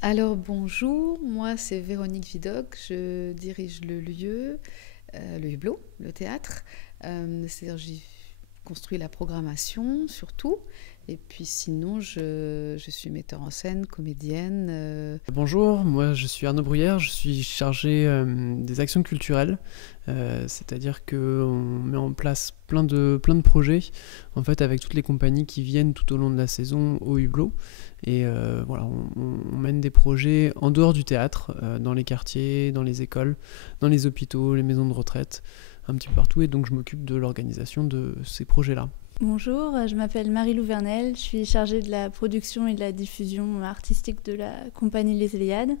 Alors bonjour, moi c'est Véronique Vidocq, je dirige le Hublot, le théâtre. C'est-à-dire j'ai construit la programmation surtout, et puis sinon je suis metteur en scène, comédienne. Bonjour, moi je suis Arnaud Bruyère, je suis chargé des actions culturelles, c'est-à-dire qu'on met en place plein de projets en fait avec toutes les compagnies qui viennent tout au long de la saison au Hublot. Et voilà, on mène des projets en dehors du théâtre, dans les quartiers, dans les écoles, dans les hôpitaux, les maisons de retraite, un petit peu partout, et donc je m'occupe de l'organisation de ces projets-là. Bonjour, je m'appelle Marie-Lou Vernel, je suis chargée de la production et de la diffusion artistique de la compagnie Les Eléades.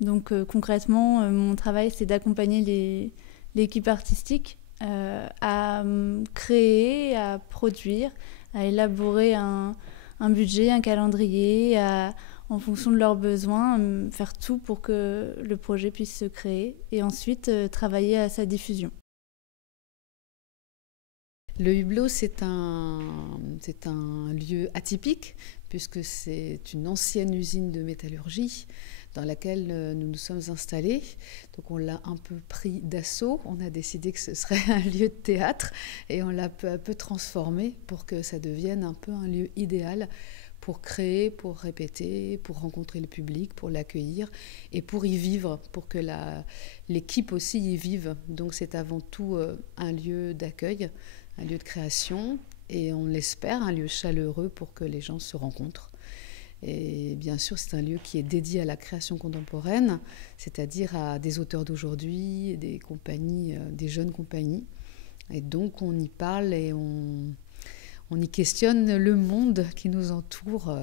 Donc concrètement, mon travail c'est d'accompagner l'équipe artistique à créer, à produire, à élaborer un budget, un calendrier, en fonction de leurs besoins, faire tout pour que le projet puisse se créer et ensuite travailler à sa diffusion. Le Hublot c'est un lieu atypique puisque c'est une ancienne usine de métallurgie dans laquelle nous nous sommes installés. Donc on l'a un peu pris d'assaut, on a décidé que ce serait un lieu de théâtre et on l'a peu à peu transformé pour que ça devienne un peu un lieu idéal pour créer, pour répéter, pour rencontrer le public, pour l'accueillir et pour y vivre, pour que l'équipe aussi y vive. Donc c'est avant tout un lieu d'accueil, un lieu de création et on l'espère un lieu chaleureux pour que les gens se rencontrent. Et bien sûr, c'est un lieu qui est dédié à la création contemporaine, c'est-à-dire à des auteurs d'aujourd'hui, des compagnies, des jeunes compagnies. Et donc, on y parle et on y questionne le monde qui nous entoure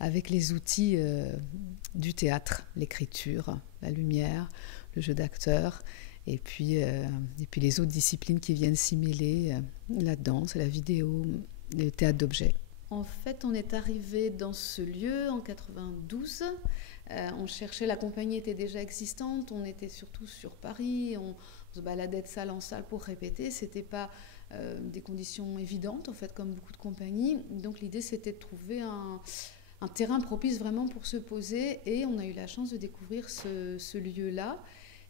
avec les outils du théâtre, l'écriture, la lumière, le jeu d'acteur, et puis les autres disciplines qui viennent s'y mêler, la danse, la vidéo, le théâtre d'objets. En fait, on est arrivé dans ce lieu en 92. On cherchait, la compagnie était déjà existante, on était surtout sur Paris, on se baladait de salle en salle pour répéter. C'était pas des conditions évidentes, en fait, comme beaucoup de compagnies. Donc l'idée, c'était de trouver un terrain propice vraiment pour se poser. Et on a eu la chance de découvrir ce lieu-là,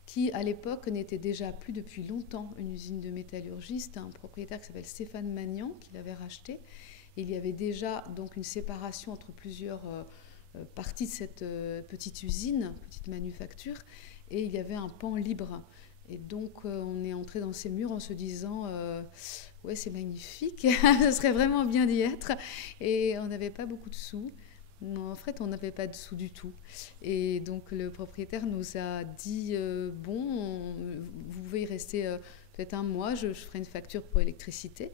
qui à l'époque n'était déjà plus depuis longtemps une usine de métallurgie. C'était un propriétaire qui s'appelle Stéphane Magnan qui l'avait racheté. Et il y avait déjà donc une séparation entre plusieurs parties de cette petite usine, petite manufacture, et il y avait un pan libre. Et donc on est entré dans ces murs en se disant ouais, c'est magnifique, ce serait vraiment bien d'y être. Et on n'avait pas beaucoup de sous. Non, en fait, on n'avait pas de sous du tout. Et donc le propriétaire nous a dit bon, vous pouvez y rester peut-être un mois, je ferai une facture pour l'électricité.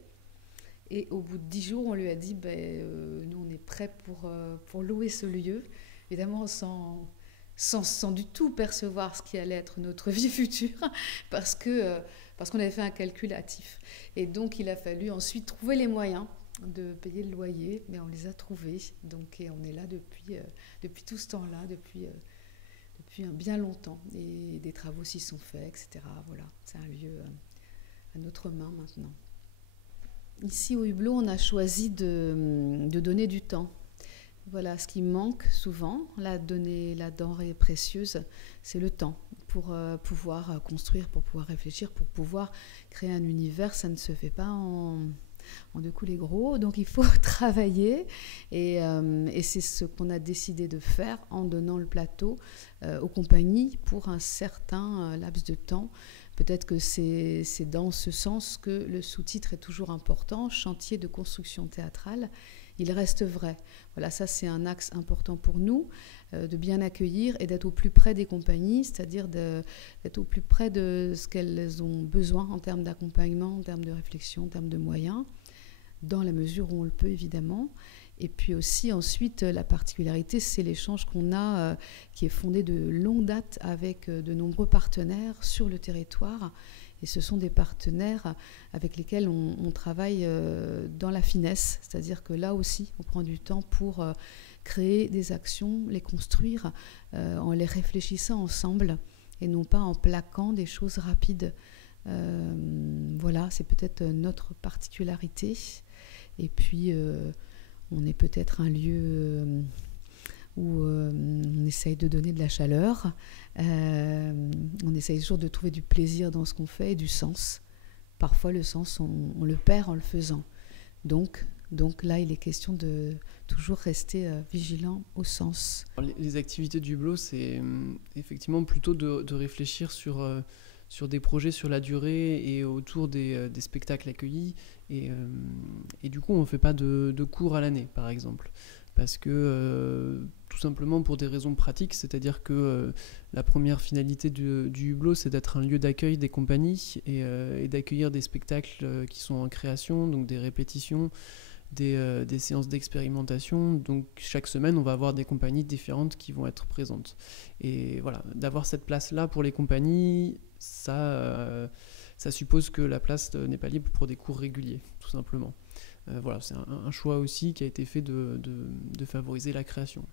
Et au bout de 10 jours, on lui a dit nous, on est prêts pour louer ce lieu. Évidemment, sans du tout percevoir ce qui allait être notre vie future, parce qu'on avait fait un calcul hâtif. Et donc, il a fallu ensuite trouver les moyens de payer le loyer, mais on les a trouvés. Donc, et on est là depuis tout ce temps-là, depuis un bien longtemps. Et des travaux s'y sont faits, etc. Voilà, c'est un lieu à notre main maintenant. Ici au Hublot, on a choisi de donner du temps. Voilà, ce qui manque souvent, la denrée précieuse, c'est le temps pour pouvoir construire, pour pouvoir réfléchir, pour pouvoir créer un univers. Ça ne se fait pas en deux coups les gros, donc il faut travailler et c'est ce qu'on a décidé de faire en donnant le plateau aux compagnies pour un certain laps de temps. Peut-être que c'est dans ce sens que le sous-titre est toujours important, chantier de construction théâtrale. Il reste vrai. Voilà, ça c'est un axe important pour nous, de bien accueillir et d'être au plus près des compagnies, c'est-à-dire d'être au plus près de ce qu'elles ont besoin en termes d'accompagnement, en termes de réflexion, en termes de moyens, dans la mesure où on le peut évidemment. Et puis aussi ensuite, la particularité, c'est l'échange qu'on a, qui est fondé de longue date avec de nombreux partenaires sur le territoire. Et ce sont des partenaires avec lesquels on travaille dans la finesse, c'est-à-dire que là aussi, on prend du temps pour créer des actions, les construire en les réfléchissant ensemble et non pas en plaquant des choses rapides. Voilà, c'est peut-être notre particularité. Et puis, on est peut-être un lieu où on essaye de donner de la chaleur, on essaye toujours de trouver du plaisir dans ce qu'on fait et du sens. Parfois le sens, on le perd en le faisant. Donc là, il est question de toujours rester vigilant au sens. Les activités du Hublot, c'est effectivement plutôt de réfléchir sur des projets sur la durée et autour des spectacles accueillis. Et du coup, on ne fait pas de cours à l'année, par exemple. Parce que, tout simplement pour des raisons pratiques, c'est-à-dire que la première finalité du Hublot, c'est d'être un lieu d'accueil des compagnies et d'accueillir des spectacles qui sont en création, donc des répétitions, des séances d'expérimentation. Donc chaque semaine, on va avoir des compagnies différentes qui vont être présentes. Et voilà, d'avoir cette place-là pour les compagnies, ça suppose que la place n'est pas libre pour des cours réguliers, tout simplement. Voilà, c'est un choix aussi qui a été fait de favoriser la création.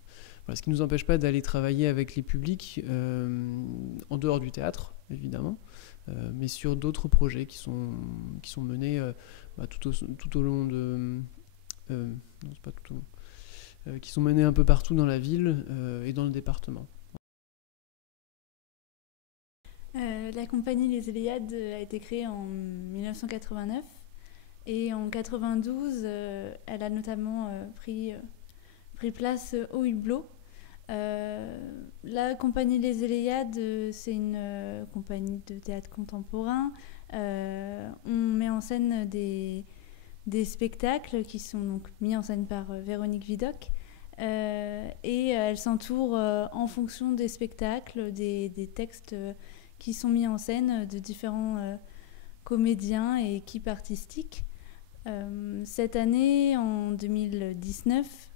Voilà, ce qui ne nous empêche pas d'aller travailler avec les publics en dehors du théâtre, évidemment, mais sur d'autres projets qui sont menés tout au long de... non, c'est pas tout au long. Qui sont menés un peu partout dans la ville et dans le département. La compagnie Les Éléades a été créée en 1989 et en 92, elle a notamment pris place au Hublot. La compagnie Les Éléades, c'est une compagnie de théâtre contemporain. On met en scène des spectacles qui sont donc mis en scène par Véronique Vidocq. Et elle s'entoure en fonction des spectacles, des textes qui sont mis en scène de différents comédiens et équipes artistiques. Cette année, en 2019,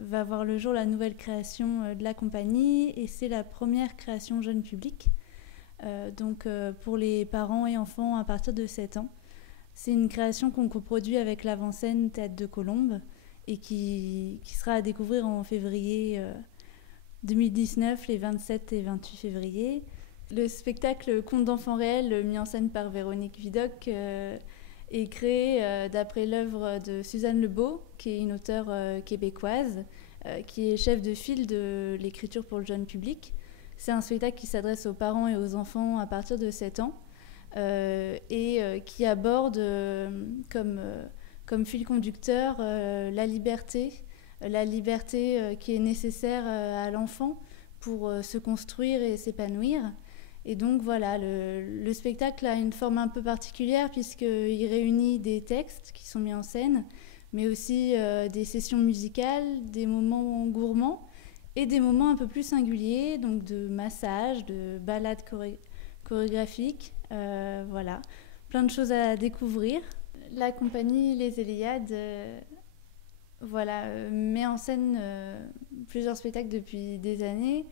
va voir le jour la nouvelle création de la compagnie et c'est la première création jeune public, donc pour les parents et enfants à partir de 7 ans. C'est une création qu'on coproduit avec l'avant-scène Théâtre de Colombes et qui sera à découvrir en février 2019, les 27 et 28 février. Le spectacle Contes d'enfants réels, mis en scène par Véronique Vidocq, est créé d'après l'œuvre de Suzanne Lebeau, qui est une auteure québécoise, qui est chef de file de l'écriture pour le jeune public. C'est un spectacle qui s'adresse aux parents et aux enfants à partir de 7 ans et qui aborde comme fil conducteur la liberté qui est nécessaire à l'enfant pour se construire et s'épanouir. Et donc voilà, le spectacle a une forme un peu particulière puisqu'il réunit des textes qui sont mis en scène, mais aussi des sessions musicales, des moments gourmands et des moments un peu plus singuliers, donc de massage, de balades chorégraphiques, voilà, plein de choses à découvrir. La compagnie Les Éléades met en scène plusieurs spectacles depuis des années.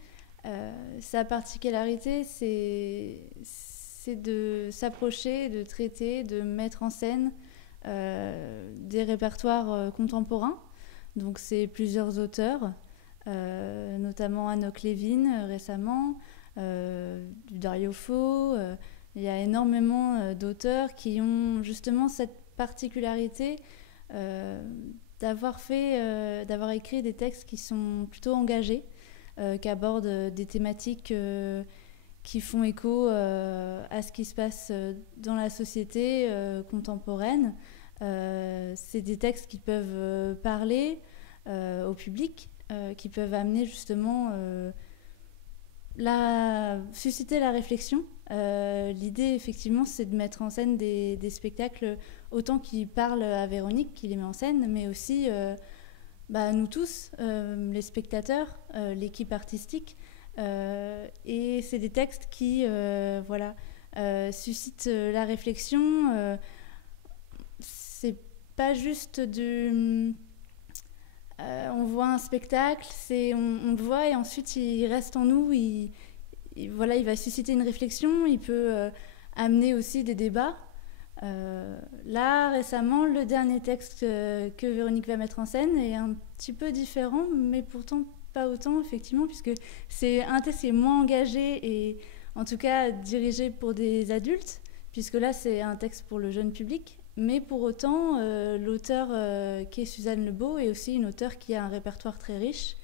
Sa particularité, c'est de s'approcher, de traiter, de mettre en scène des répertoires contemporains. Donc c'est plusieurs auteurs, notamment Anouk Lévin récemment, du Dario Fo. Il y a énormément d'auteurs qui ont justement cette particularité d'avoir écrit des textes qui sont plutôt engagés, qui abordent des thématiques qui font écho à ce qui se passe dans la société contemporaine. C'est des textes qui peuvent parler au public, qui peuvent amener justement susciter la réflexion. L'idée, effectivement, c'est de mettre en scène des spectacles autant qui parlent à Véronique, qui les met en scène, mais aussi nous tous, les spectateurs, l'équipe artistique. Et c'est des textes qui suscitent la réflexion. C'est pas juste on voit un spectacle, on le voit et ensuite il reste en nous, il va susciter une réflexion, il peut amener aussi des débats. Là, récemment, le dernier texte que Véronique va mettre en scène est un petit peu différent, mais pourtant pas autant, effectivement, puisque c'est un texte qui est moins engagé et en tout cas dirigé pour des adultes, puisque là, c'est un texte pour le jeune public. Mais pour autant, l'auteur qui est Suzanne Lebeau est aussi une auteure qui a un répertoire très riche,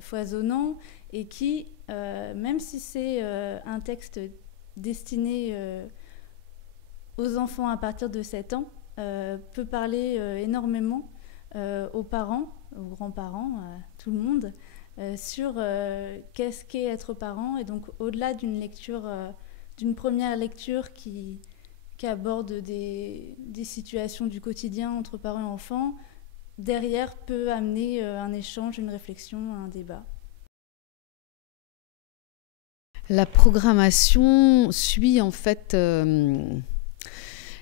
foisonnant, et qui, même si c'est un texte destiné aux enfants à partir de 7 ans, peut parler énormément aux parents, aux grands-parents, à tout le monde, sur qu'est-ce qu'est être parent. Et donc au-delà d'une lecture, d'une première lecture qui aborde des situations du quotidien entre parents et enfants, derrière peut amener un échange, une réflexion, un débat. La programmation suit en fait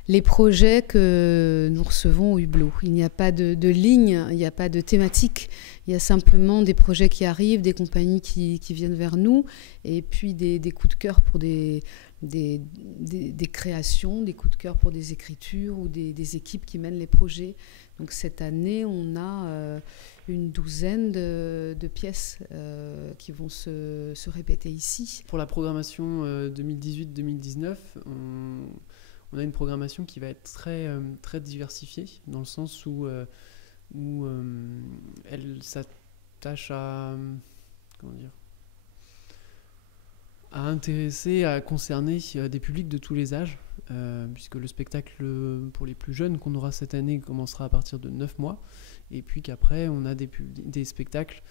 les projets que nous recevons au Hublot. Il n'y a pas de ligne, il n'y a pas de thématique. Il y a simplement des projets qui arrivent, des compagnies qui viennent vers nous, et puis des coups de cœur pour des créations, des coups de cœur pour des écritures ou des équipes qui mènent les projets. Donc cette année, on a une douzaine de pièces qui vont se répéter ici. Pour la programmation 2018-2019, on a une programmation qui va être très diversifiée, dans le sens où elle s'attache à intéresser, à concerner des publics de tous les âges, puisque le spectacle pour les plus jeunes qu'on aura cette année commencera à partir de 9 mois, et puis qu'après on a des spectacles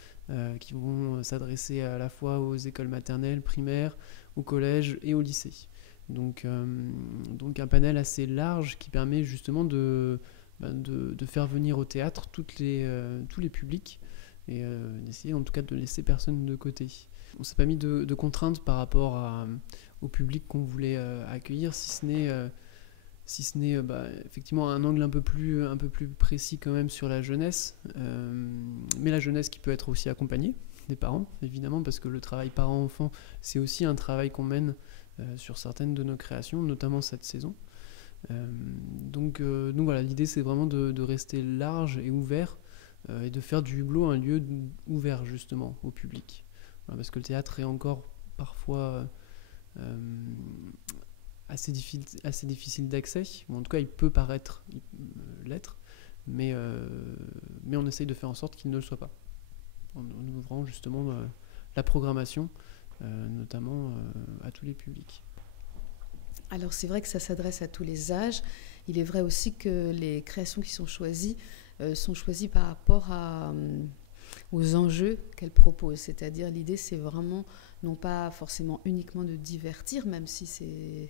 qui vont s'adresser à la fois aux écoles maternelles, primaires, au collège et au lycée. Donc un panel assez large qui permet justement de faire venir au théâtre tous les publics, et d'essayer en tout cas de laisser personne de côté. On ne s'est pas mis de contraintes par rapport au public qu'on voulait accueillir, si ce n'est effectivement un angle un peu plus précis quand même sur la jeunesse, mais la jeunesse qui peut être aussi accompagnée des parents, évidemment, parce que le travail parent-enfant, c'est aussi un travail qu'on mène sur certaines de nos créations, notamment cette saison. Donc voilà, l'idée c'est vraiment de rester large et ouvert, et de faire du Hublot un lieu ouvert justement au public. Voilà, parce que le théâtre est encore parfois assez difficile d'accès, ou en tout cas il peut paraître l'être, mais on essaye de faire en sorte qu'il ne le soit pas, en ouvrant justement la programmation, notamment à tous les publics. Alors c'est vrai que ça s'adresse à tous les âges. Il est vrai aussi que les créations qui sont choisies par rapport aux enjeux qu'elles proposent. C'est-à-dire l'idée c'est vraiment non pas forcément uniquement de divertir, même si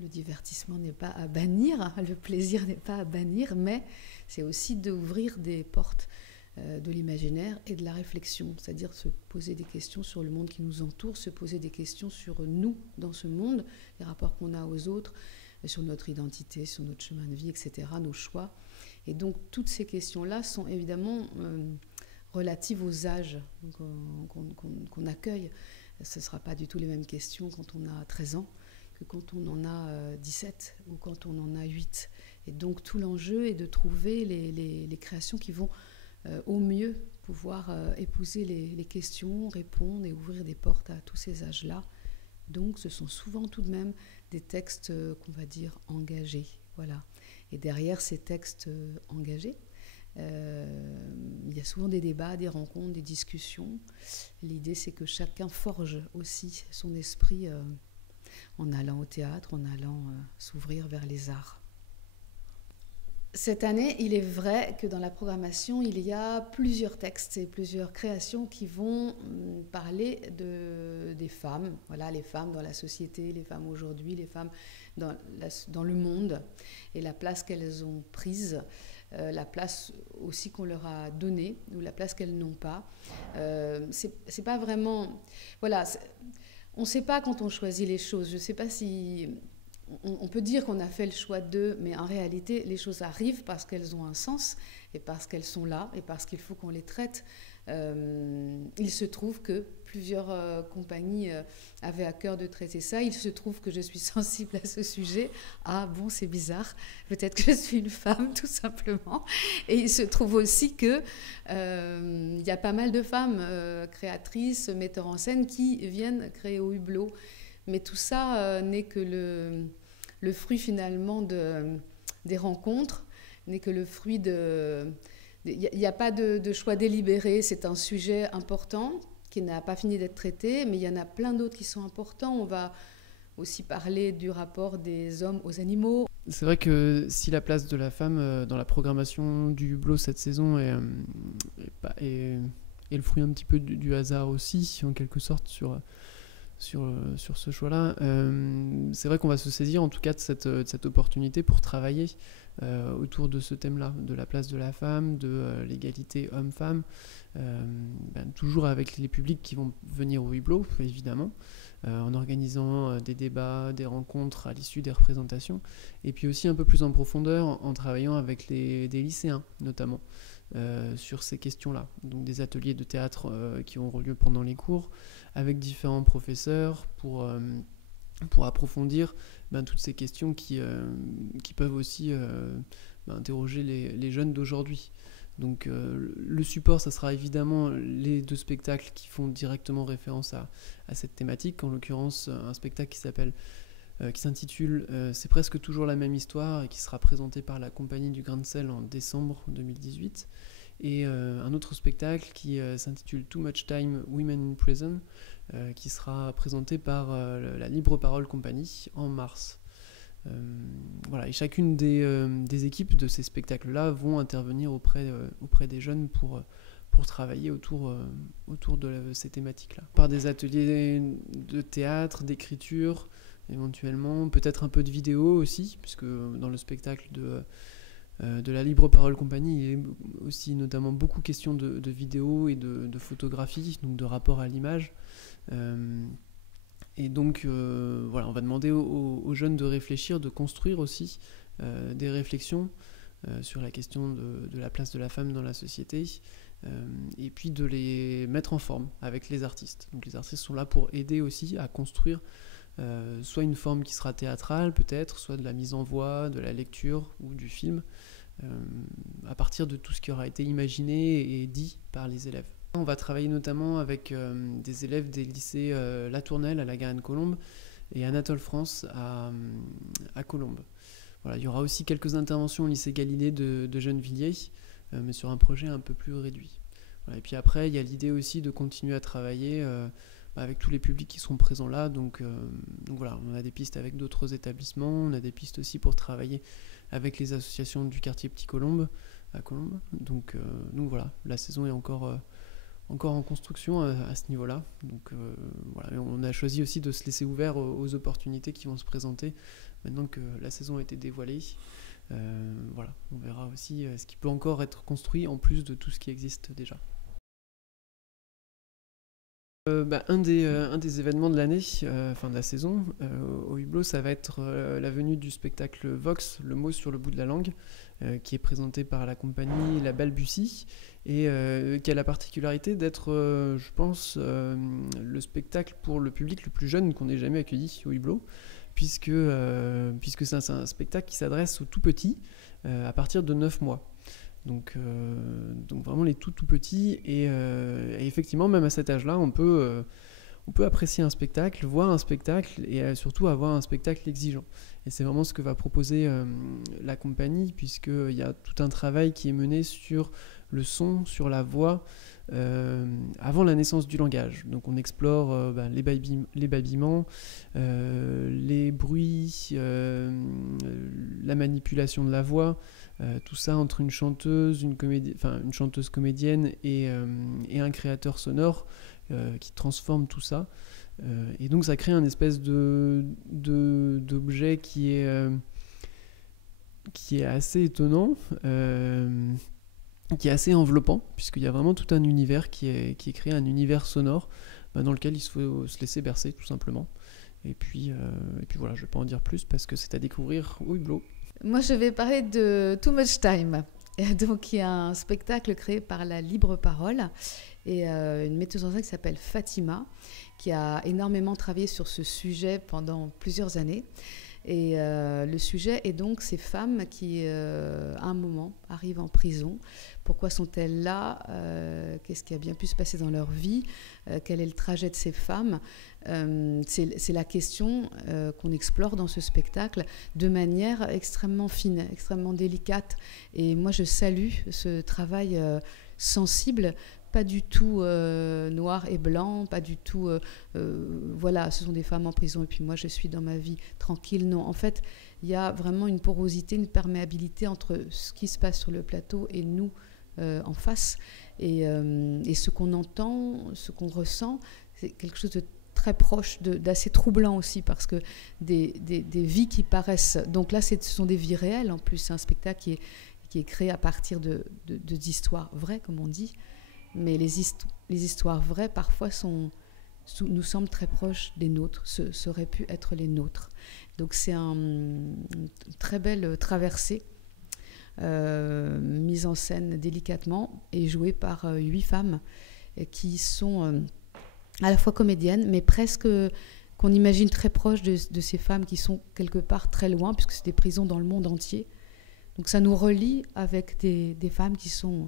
le divertissement n'est pas à bannir, le plaisir n'est pas à bannir, mais c'est aussi d'ouvrir des portes de l'imaginaire et de la réflexion, c'est-à-dire se poser des questions sur le monde qui nous entoure, se poser des questions sur nous dans ce monde, les rapports qu'on a aux autres, sur notre identité, sur notre chemin de vie, etc., nos choix. Et donc toutes ces questions-là sont évidemment relatives aux âges qu'on accueille. Ce ne sera pas du tout les mêmes questions quand on a 13 ans que quand on en a 17 ou quand on en a 8. Et donc tout l'enjeu est de trouver les créations qui vont au mieux pouvoir épouser les questions, répondre et ouvrir des portes à tous ces âges-là. Donc ce sont souvent tout de même des textes qu'on va dire engagés. Voilà. Et derrière ces textes engagés, il y a souvent des débats, des rencontres, des discussions. L'idée c'est que chacun forge aussi son esprit en allant au théâtre, en allant s'ouvrir vers les arts. Cette année, il est vrai que dans la programmation, il y a plusieurs textes et plusieurs créations qui vont parler des femmes. Voilà, les femmes dans la société, les femmes aujourd'hui, les femmes dans le monde, et la place qu'elles ont prise, la place aussi qu'on leur a donnée, ou la place qu'elles n'ont pas. C'est pas vraiment... Voilà, on ne sait pas quand on choisit les choses. Je ne sais pas si... On peut dire qu'on a fait le choix d'eux, mais en réalité, les choses arrivent parce qu'elles ont un sens et parce qu'elles sont là et parce qu'il faut qu'on les traite. Il se trouve que plusieurs compagnies avaient à cœur de traiter ça. Il se trouve que je suis sensible à ce sujet. Ah bon, c'est bizarre. Peut-être que je suis une femme, tout simplement. Et il se trouve aussi qu'il y a pas mal de femmes créatrices, metteurs en scène qui viennent créer au Hublot. Mais tout ça n'est que le fruit finalement des rencontres, n'est que le fruit Il n'y a pas de choix délibéré, c'est un sujet important qui n'a pas fini d'être traité, mais il y en a plein d'autres qui sont importants. On va aussi parler du rapport des hommes aux animaux. C'est vrai que si la place de la femme dans la programmation du hublot cette saison est le fruit un petit peu du hasard aussi, en quelque sorte, sur ce choix-là, c'est vrai qu'on va se saisir en tout cas de cette opportunité pour travailler autour de ce thème-là, de la place de la femme, de l'égalité homme-femme, toujours avec les publics qui vont venir au hublot, évidemment, en organisant des débats, des rencontres à l'issue des représentations, et puis aussi un peu plus en profondeur en travaillant avec des lycéens notamment sur ces questions-là. Donc des ateliers de théâtre qui auront lieu pendant les cours, avec différents professeurs pour approfondir toutes ces questions qui peuvent aussi interroger les jeunes d'aujourd'hui. Donc le support, ça sera évidemment les 2 spectacles qui font directement référence à cette thématique, en l'occurrence un spectacle qui s'intitule C'est presque toujours la même histoire et qui sera présenté par la compagnie du Grain de Sel en décembre 2018, et un autre spectacle qui s'intitule Too Much Time Women in Prison, qui sera présenté par la Libre Parole Compagnie en mars. Voilà, et chacune des équipes de ces spectacles-là vont intervenir auprès des jeunes pour travailler autour de ces thématiques-là. Par des ateliers de théâtre, d'écriture, éventuellement, peut-être un peu de vidéo aussi, puisque dans le spectacle de la Libre Parole Compagnie, il est aussi notamment beaucoup question de vidéo et de photographie, donc de rapport à l'image. Et donc, voilà, on va demander aux jeunes de réfléchir, de construire aussi des réflexions sur la question de la place de la femme dans la société, et puis de les mettre en forme avec les artistes. Donc les artistes sont là pour aider aussi à construire soit une forme qui sera théâtrale peut-être, soit de la mise en voix, de la lecture ou du film, à partir de tout ce qui aura été imaginé et dit par les élèves. On va travailler notamment avec des élèves des lycées La Tournelle à la Garenne-Colombes et Anatole France à Colombes. Voilà, il y aura aussi quelques interventions au lycée Galilée de Gennevilliers, mais sur un projet un peu plus réduit. Voilà, et puis après, il y a l'idée aussi de continuer à travailler avec tous les publics qui seront présents là. Donc voilà, on a des pistes avec d'autres établissements, on a des pistes aussi pour travailler avec les associations du quartier Petit Colombe à Colombes. Donc voilà, la saison est encore en construction à ce niveau-là. Donc voilà, on a choisi aussi de se laisser ouvert aux opportunités qui vont se présenter maintenant que la saison a été dévoilée. Voilà, on verra aussi ce qui peut encore être construit en plus de tout ce qui existe déjà. Un des événements de l'année, de la saison, au hublot, ça va être la venue du spectacle Vox, le mot sur le bout de la langue, qui est présenté par la compagnie La Balbutie, et qui a la particularité d'être, je pense, le spectacle pour le public le plus jeune qu'on ait jamais accueilli au hublot, puisque c'est un spectacle qui s'adresse aux tout petits, à partir de 9 mois. Donc vraiment les tout petits, et effectivement même à cet âge-là on peut apprécier un spectacle, voir un spectacle, et surtout avoir un spectacle exigeant. Et c'est vraiment ce que va proposer la compagnie, puisqu'il y a tout un travail qui est mené sur le son, sur la voix, avant la naissance du langage. Donc on explore les babillements, les bruits, la manipulation de la voix, tout ça entre une chanteuse comédienne et un créateur sonore qui transforme tout ça. Et donc ça crée un espèce d'objet qui est assez étonnant, qui est assez enveloppant, puisqu'il y a vraiment tout un univers qui est créé, un univers sonore dans lequel il faut se laisser bercer tout simplement. Et puis voilà, je ne vais pas en dire plus parce que c'est à découvrir au hublot. Moi, je vais parler de Too Much Time. Donc, il y a un spectacle créé par la Libre Parole et une metteuse en scène qui s'appelle Fatima, qui a énormément travaillé sur ce sujet pendant plusieurs années. Et le sujet est donc ces femmes qui, à un moment, arrivent en prison. Pourquoi sont-elles là? Qu'est-ce qui a bien pu se passer dans leur vie? Quel est le trajet de ces femmes? C'est la question qu'on explore dans ce spectacle de manière extrêmement fine, extrêmement délicate. Et moi, je salue ce travail sensible, pas du tout noir et blanc, pas du tout, voilà, ce sont des femmes en prison et puis moi je suis dans ma vie tranquille. Non, en fait, il y a vraiment une porosité, une perméabilité entre ce qui se passe sur le plateau et nous en face. Et ce qu'on entend, ce qu'on ressent, c'est quelque chose de très proche, d'assez troublant aussi, parce que des vies qui paraissent... Donc là, ce sont des vies réelles en plus, c'est un spectacle qui est créé à partir d'histoires vraies, comme on dit. Mais les histoires vraies, parfois, nous semblent très proches des nôtres, ça aurait pu être les nôtres. Donc c'est une très belle traversée, mise en scène délicatement et jouée par 8 femmes qui sont à la fois comédiennes, mais presque qu'on imagine très proches de ces femmes qui sont quelque part très loin, puisque c'est des prisons dans le monde entier. Donc ça nous relie avec des femmes qui sont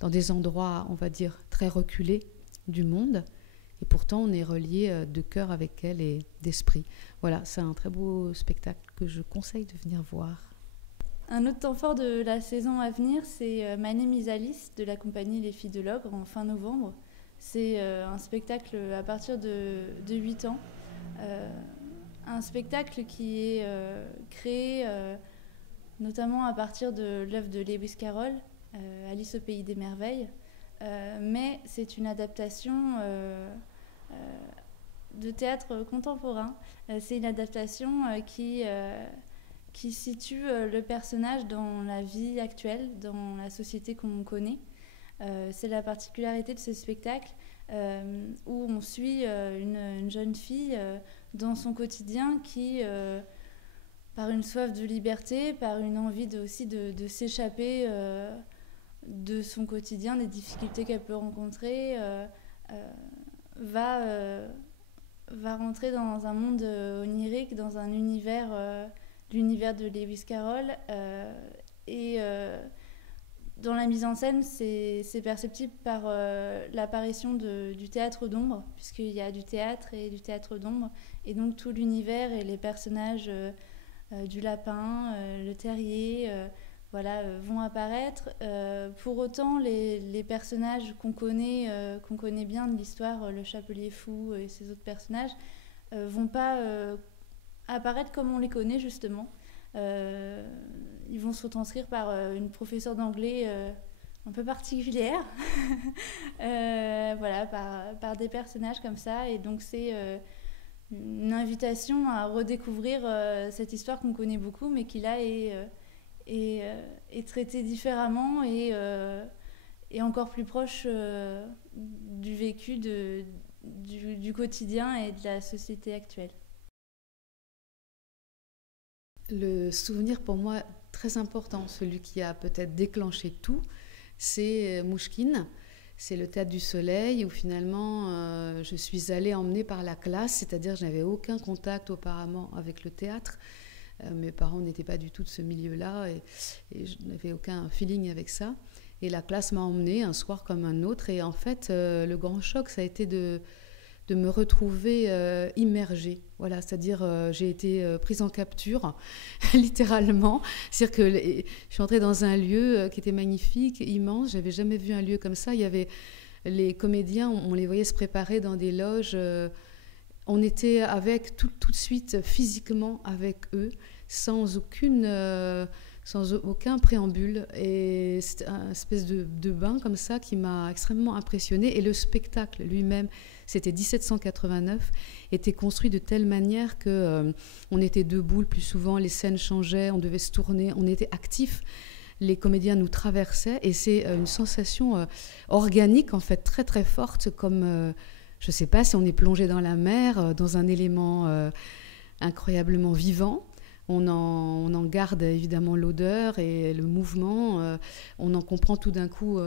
dans des endroits, on va dire, très reculés du monde. Et pourtant, on est reliés de cœur avec elles et d'esprit. Voilà, c'est un très beau spectacle que je conseille de venir voir. Un autre temps fort de la saison à venir, c'est My Name is Alice de la compagnie Les Filles de l'Ogre en fin novembre. C'est un spectacle à partir de 8 ans. Un spectacle qui est créé... notamment à partir de l'œuvre de Lewis Carroll, Alice au pays des merveilles. Mais c'est une adaptation de théâtre contemporain. C'est une adaptation qui situe le personnage dans la vie actuelle, dans la société qu'on connaît. C'est la particularité de ce spectacle où on suit une jeune fille dans son quotidien qui... par une soif de liberté, par une envie aussi de s'échapper de son quotidien, des difficultés qu'elle peut rencontrer, va rentrer dans un monde onirique, dans un univers, l'univers de Lewis Carroll. Et dans la mise en scène, c'est perceptible par l'apparition du théâtre d'ombre, puisqu'il y a du théâtre et du théâtre d'ombre, et donc tout l'univers et les personnages... du lapin, le terrier, vont apparaître. Pour autant, les personnages qu'on connaît bien de l'histoire, le Chapelier Fou et ces autres personnages, vont pas apparaître comme on les connaît justement. Ils vont se retranscrire par une professeure d'anglais un peu particulière, par des personnages comme ça. Et donc c'est une invitation à redécouvrir cette histoire qu'on connaît beaucoup, mais qui là est traitée différemment et encore plus proche du vécu du quotidien et de la société actuelle. Le souvenir pour moi très important, celui qui a peut-être déclenché tout, c'est Mouchkine. C'est le Théâtre du Soleil où finalement je suis allée emmenée par la classe, c'est-à-dire que je n'avais aucun contact auparavant avec le théâtre. Mes parents n'étaient pas du tout de ce milieu-là et je n'avais aucun feeling avec ça. Et la classe m'a emmenée un soir comme un autre et en fait le grand choc ça a été de me retrouver immergée. Voilà, c'est-à-dire j'ai été prise en capture, littéralement. C'est-à-dire que je suis entrée dans un lieu qui était magnifique, immense. Je n'avais jamais vu un lieu comme ça. Il y avait les comédiens, on les voyait se préparer dans des loges. On était avec tout de suite physiquement avec eux, sans aucun préambule. Et c'est un espèce de bain comme ça qui m'a extrêmement impressionnée. Et le spectacle lui-même, c'était 1789, était construit de telle manière qu'on était debout le plus souvent, les scènes changeaient, on devait se tourner, on était actifs. Les comédiens nous traversaient et c'est une sensation organique en fait très très forte comme... je ne sais pas si on est plongé dans la mer, dans un élément incroyablement vivant. On en garde évidemment l'odeur et le mouvement. On en comprend tout d'un coup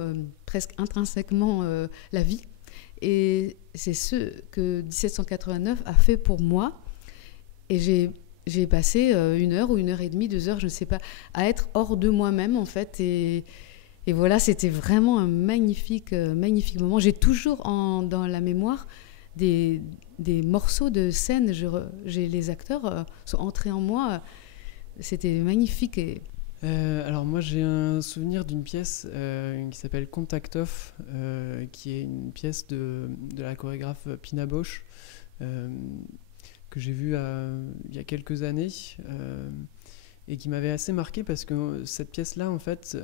presque intrinsèquement la vie. Et c'est ce que 1789 a fait pour moi. Et j'ai j'ai passé 1 heure ou 1 heure et demie, 2 heures, je ne sais pas, à être hors de moi-même en fait. Et voilà, c'était vraiment un magnifique, magnifique moment. J'ai toujours dans la mémoire des morceaux de scène. Les acteurs sont entrés en moi. C'était magnifique. Alors moi j'ai un souvenir d'une pièce qui s'appelle Contact Off, qui est une pièce de la chorégraphe Pina Bausch, que j'ai vue il y a quelques années, et qui m'avait assez marqué parce que cette pièce-là, en fait,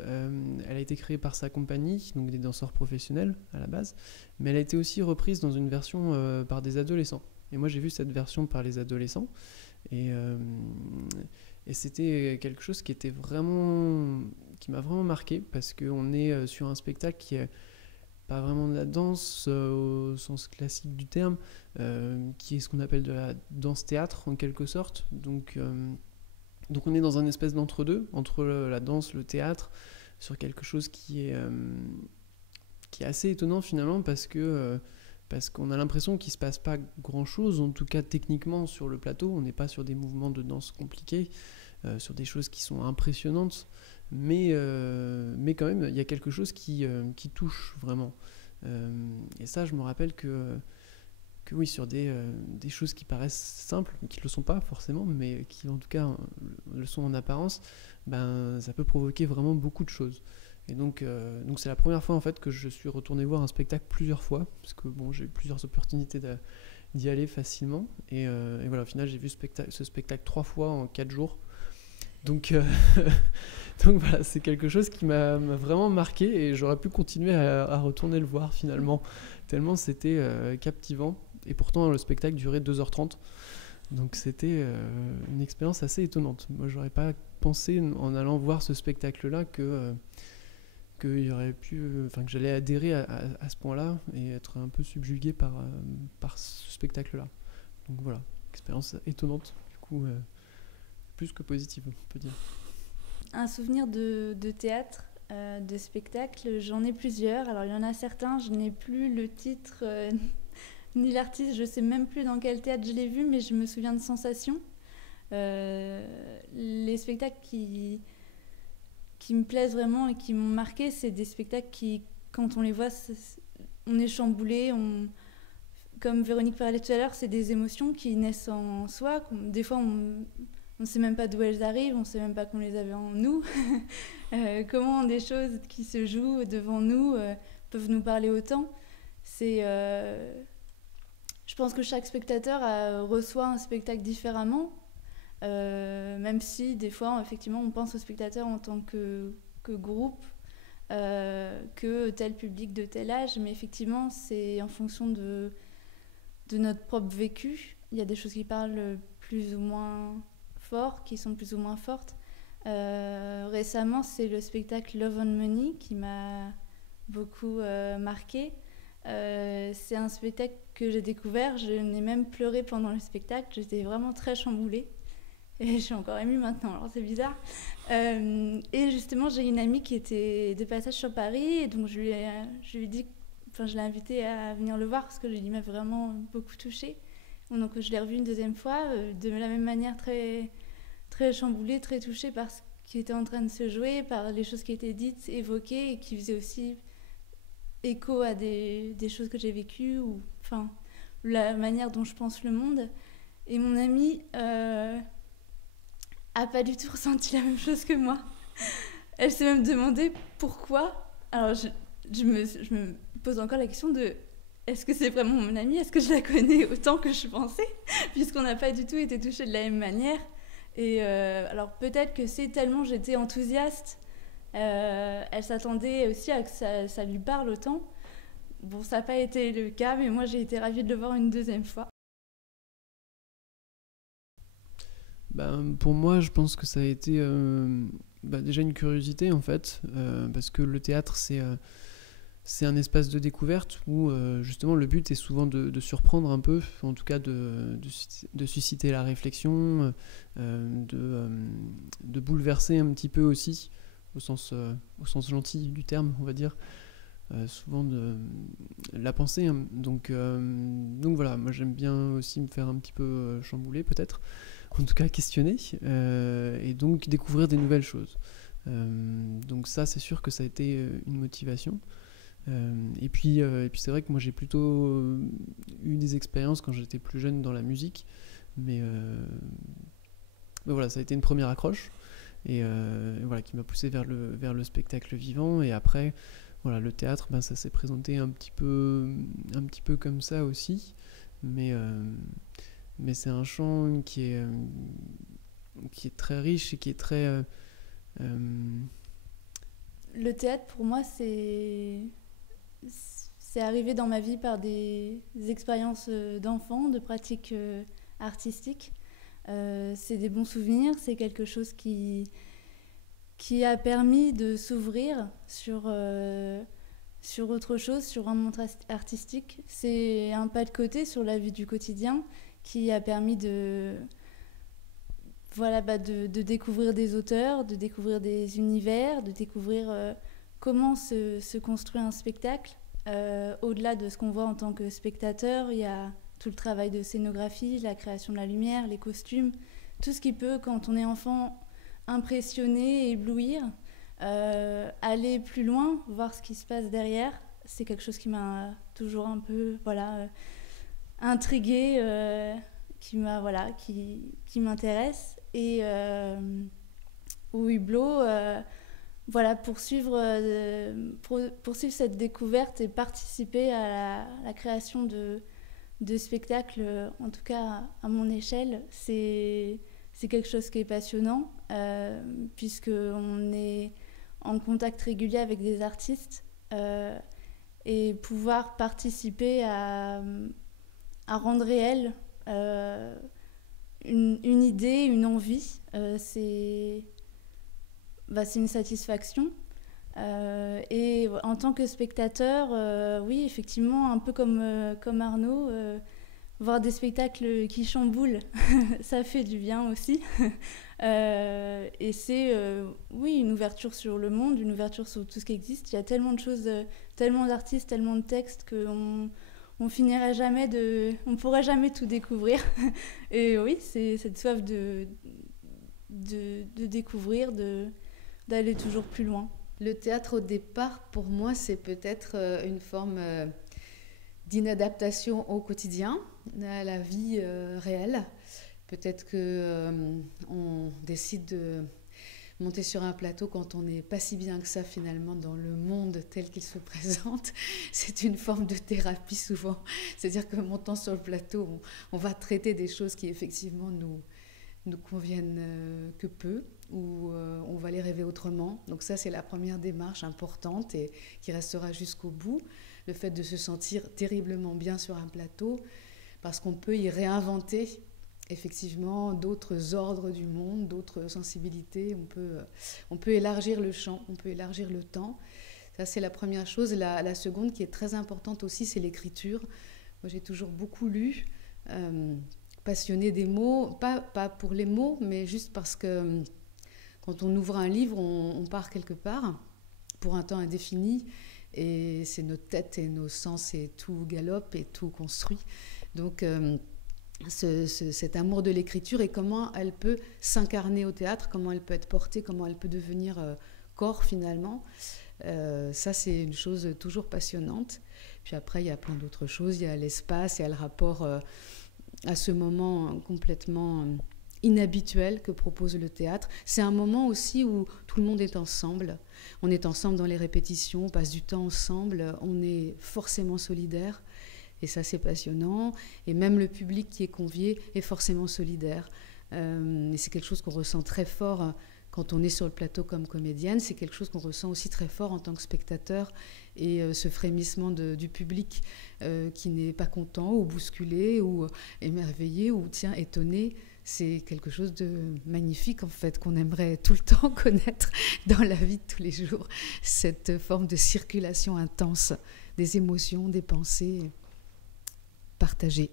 elle a été créée par sa compagnie, donc des danseurs professionnels à la base, mais elle a été aussi reprise dans une version par des adolescents. Et moi j'ai vu cette version par les adolescents, et c'était quelque chose qui m'a vraiment marqué, parce qu'on est sur un spectacle qui est pas vraiment de la danse au sens classique du terme, qui est ce qu'on appelle de la danse-théâtre en quelque sorte. Donc on est dans un espèce d'entre-deux, entre la danse, le théâtre, sur quelque chose qui est assez étonnant finalement, parce qu'on a l'impression qu'il ne se passe pas grand-chose, en tout cas techniquement sur le plateau. On n'est pas sur des mouvements de danse compliqués, sur des choses qui sont impressionnantes, mais quand même, il y a quelque chose qui touche vraiment. Et ça, je me rappelle que oui, sur des choses qui paraissent simples, qui ne le sont pas forcément, mais qui en tout cas le sont en apparence, ça peut provoquer vraiment beaucoup de choses. Et donc c'est la première fois en fait que je suis retourné voir un spectacle plusieurs fois, parce que bon, j'ai eu plusieurs opportunités d'y aller facilement, et voilà, au final j'ai vu ce spectacle 3 fois en 4 jours. Donc voilà, c'est quelque chose qui m'a vraiment marqué, et j'aurais pu continuer à retourner le voir finalement, tellement c'était captivant. Et pourtant le spectacle durait 2h30, donc c'était une expérience assez étonnante. Moi j'aurais pas pensé en allant voir ce spectacle-là que j'allais adhérer à ce point-là et être un peu subjugué par ce spectacle-là. Donc voilà, expérience étonnante, du coup plus que positive, on peut dire. Un souvenir de théâtre, de spectacle, j'en ai plusieurs. Alors il y en a certains, je n'ai plus le titre ni l'artiste, je sais même plus dans quel théâtre je l'ai vu, mais je me souviens de sensations. Les spectacles qui me plaisent vraiment et qui m'ont marqué, c'est des spectacles qui, quand on les voit, on est chamboulé. Comme Véronique parlait tout à l'heure, c'est des émotions qui naissent en soi. Des fois, on ne sait même pas d'où elles arrivent, on ne sait même pas qu'on les avait en nous. Comment des choses qui se jouent devant nous peuvent nous parler autant. Je pense que chaque spectateur reçoit un spectacle différemment, même si des fois, effectivement, on pense au spectateur en tant que groupe, que tel public de tel âge, mais effectivement, c'est en fonction de notre propre vécu. Il y a des choses qui parlent plus ou moins fort, qui sont plus ou moins fortes. Récemment, c'est le spectacle Love and Money qui m'a beaucoup marqué. C'est un spectacle que j'ai découvert, je n'ai même pleuré pendant le spectacle, j'étais vraiment très chamboulée et je suis encore émue maintenant, alors c'est bizarre. Et justement, j'ai une amie qui était de passage sur Paris, et donc je lui ai dit, je l'ai invitée à venir le voir parce que il m'a vraiment beaucoup touchée. Donc je l'ai revu une deuxième fois, de la même manière, très, très chamboulée, très touchée par ce qui était en train de se jouer, par les choses qui étaient dites, évoquées, et qui faisaient aussi écho à des choses que j'ai vécues, ou la manière dont je pense le monde. Et mon amie a pas du tout ressenti la même chose que moi. Elle s'est même demandé pourquoi. Alors je me pose encore la question de: est-ce que c'est vraiment mon amie? Est-ce que je la connais autant que je pensais? Puisqu'on n'a pas du tout été touchés de la même manière. Et alors peut-être que c'est tellement j'étais enthousiaste, elle s'attendait aussi à que ça lui parle autant. Bon, ça n'a pas été le cas, mais moi j'ai été ravie de le voir une deuxième fois. Pour moi, je pense que ça a été déjà une curiosité en fait, parce que le théâtre c'est un espace de découverte où justement le but est souvent de surprendre un peu, en tout cas de susciter la réflexion, de bouleverser un petit peu aussi, au sens gentil du terme, on va dire, souvent de la pensée. Donc voilà, moi j'aime bien aussi me faire un petit peu chambouler peut-être en tout cas questionner, et donc découvrir des nouvelles choses. Donc ça, c'est sûr que ça a été une motivation. Et puis c'est vrai que moi j'ai plutôt eu des expériences quand j'étais plus jeune dans la musique, mais voilà, ça a été une première accroche, et voilà, qui m'a poussé vers le spectacle vivant. Et après, voilà, le théâtre, ça s'est présenté un petit peu comme ça aussi, mais c'est un champ qui est très riche et qui est très... Le théâtre, pour moi, c'est arrivé dans ma vie par des expériences d'enfant, de pratiques artistiques. C'est des bons souvenirs, c'est quelque chose qui a permis de s'ouvrir sur autre chose, sur un monde artistique. C'est un pas de côté sur la vie du quotidien qui a permis de découvrir des auteurs, de découvrir des univers, de découvrir comment se construit un spectacle. Au-delà de ce qu'on voit en tant que spectateur, il y a tout le travail de scénographie, la création de la lumière, les costumes, tout ce qui peut, quand on est enfant, impressionner, éblouir, aller plus loin, voir ce qui se passe derrière. C'est quelque chose qui m'a toujours un peu intriguée, qui m'intéresse. Et au hublot, poursuivre cette découverte et participer à la création de spectacles, en tout cas à mon échelle, c'est quelque chose qui est passionnant, puisqu'on est en contact régulier avec des artistes, et pouvoir participer à rendre réel une idée, une envie, c'est une satisfaction. Et en tant que spectateur, oui, effectivement, un peu comme Arnaud, voir des spectacles qui chamboulent, ça fait du bien aussi. Et c'est, une ouverture sur le monde, une ouverture sur tout ce qui existe. Il y a tellement de choses, tellement d'artistes, tellement de textes qu'on finirait jamais on pourrait jamais tout découvrir. Et oui, c'est cette soif de découvrir, d'aller toujours plus loin. Le théâtre, au départ, pour moi, c'est peut-être une forme d'inadaptation au quotidien, à la vie réelle. Peut-être qu'on décide de monter sur un plateau quand on n'est pas si bien que ça, finalement, dans le monde tel qu'il se présente. C'est une forme de thérapie, souvent. C'est-à-dire que montant sur le plateau, on va traiter des choses qui, effectivement, nous conviennent que peu, ou on va les rêver autrement. Donc ça, c'est la première démarche importante et qui restera jusqu'au bout. Le fait de se sentir terriblement bien sur un plateau, parce qu'on peut y réinventer effectivement d'autres ordres du monde, d'autres sensibilités. On peut élargir le champ, on peut élargir le temps. Ça, c'est la première chose. La seconde, qui est très importante aussi, c'est l'écriture. Moi, j'ai toujours beaucoup lu, passionnée des mots, pas pour les mots, mais juste parce que quand on ouvre un livre, on part quelque part pour un temps indéfini, et c'est notre tête et nos sens, et tout galope et tout construit. Donc cet amour de l'écriture, et comment elle peut s'incarner au théâtre, comment elle peut être portée, comment elle peut devenir corps finalement, ça c'est une chose toujours passionnante. Puis après, il y a plein d'autres choses, il y a l'espace, il y a le rapport à ce moment complètement inhabituel que propose le théâtre. C'est un moment aussi où tout le monde est ensemble. On est ensemble dans les répétitions, on passe du temps ensemble, on est forcément solidaires. Et ça, c'est passionnant. Et même le public qui est convié est forcément solidaire. Et c'est quelque chose qu'on ressent très fort quand on est sur le plateau comme comédienne. C'est quelque chose qu'on ressent aussi très fort en tant que spectateur. Et ce frémissement du public qui n'est pas content ou bousculé ou émerveillé ou étonné, c'est quelque chose de magnifique en fait, qu'on aimerait tout le temps connaître dans la vie de tous les jours. Cette forme de circulation intense des émotions, des pensées partagées.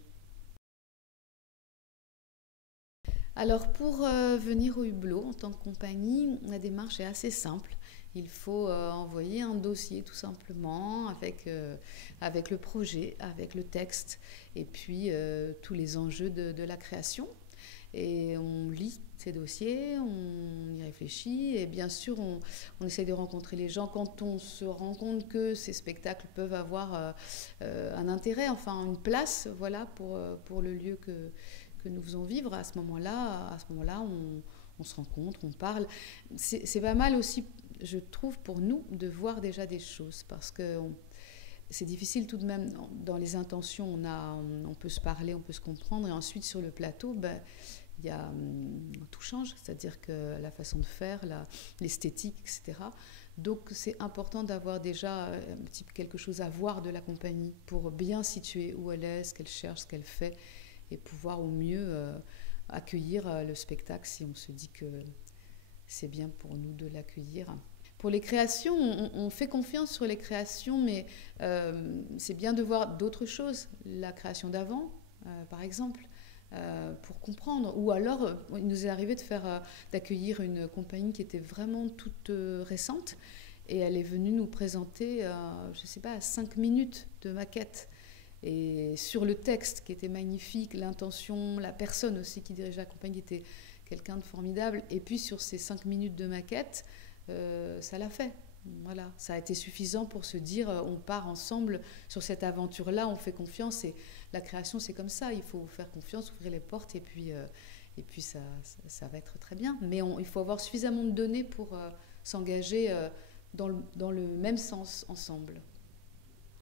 Alors pour venir au hublot en tant que compagnie, la démarche est assez simple. Il faut envoyer un dossier tout simplement avec le projet, avec le texte et puis tous les enjeux de la création. Et on lit ces dossiers, on y réfléchit et bien sûr on essaie de rencontrer les gens quand on se rend compte que ces spectacles peuvent avoir un intérêt, enfin une place, voilà, pour le lieu que nous faisons vivre. À ce moment-là, on se rencontre, on parle. C'est pas mal aussi, je trouve, pour nous de voir déjà des choses parce que c'est difficile tout de même. Dans les intentions, on peut se parler, on peut se comprendre et ensuite sur le plateau, tout change, c'est-à-dire que la façon de faire, l'esthétique, etc. Donc c'est important d'avoir déjà quelque chose à voir de la compagnie pour bien situer où elle est, ce qu'elle cherche, ce qu'elle fait et pouvoir au mieux accueillir le spectacle si on se dit que c'est bien pour nous de l'accueillir. Pour les créations, on fait confiance sur les créations, mais c'est bien de voir d'autres choses. La création d'avant, par exemple, pour comprendre. Ou alors, il nous est arrivé d'accueillir une compagnie qui était vraiment toute récente, et elle est venue nous présenter, je ne sais pas, 5 minutes de maquette. Et sur le texte, qui était magnifique, l'intention, la personne aussi qui dirigeait la compagnie était quelqu'un de formidable. Et puis sur ces 5 minutes de maquette, ça l'a fait. Voilà, ça a été suffisant pour se dire on part ensemble sur cette aventure-là, on fait confiance et la création c'est comme ça, il faut faire confiance, ouvrir les portes et puis ça va être très bien. Mais il faut avoir suffisamment de données pour s'engager dans le même sens ensemble.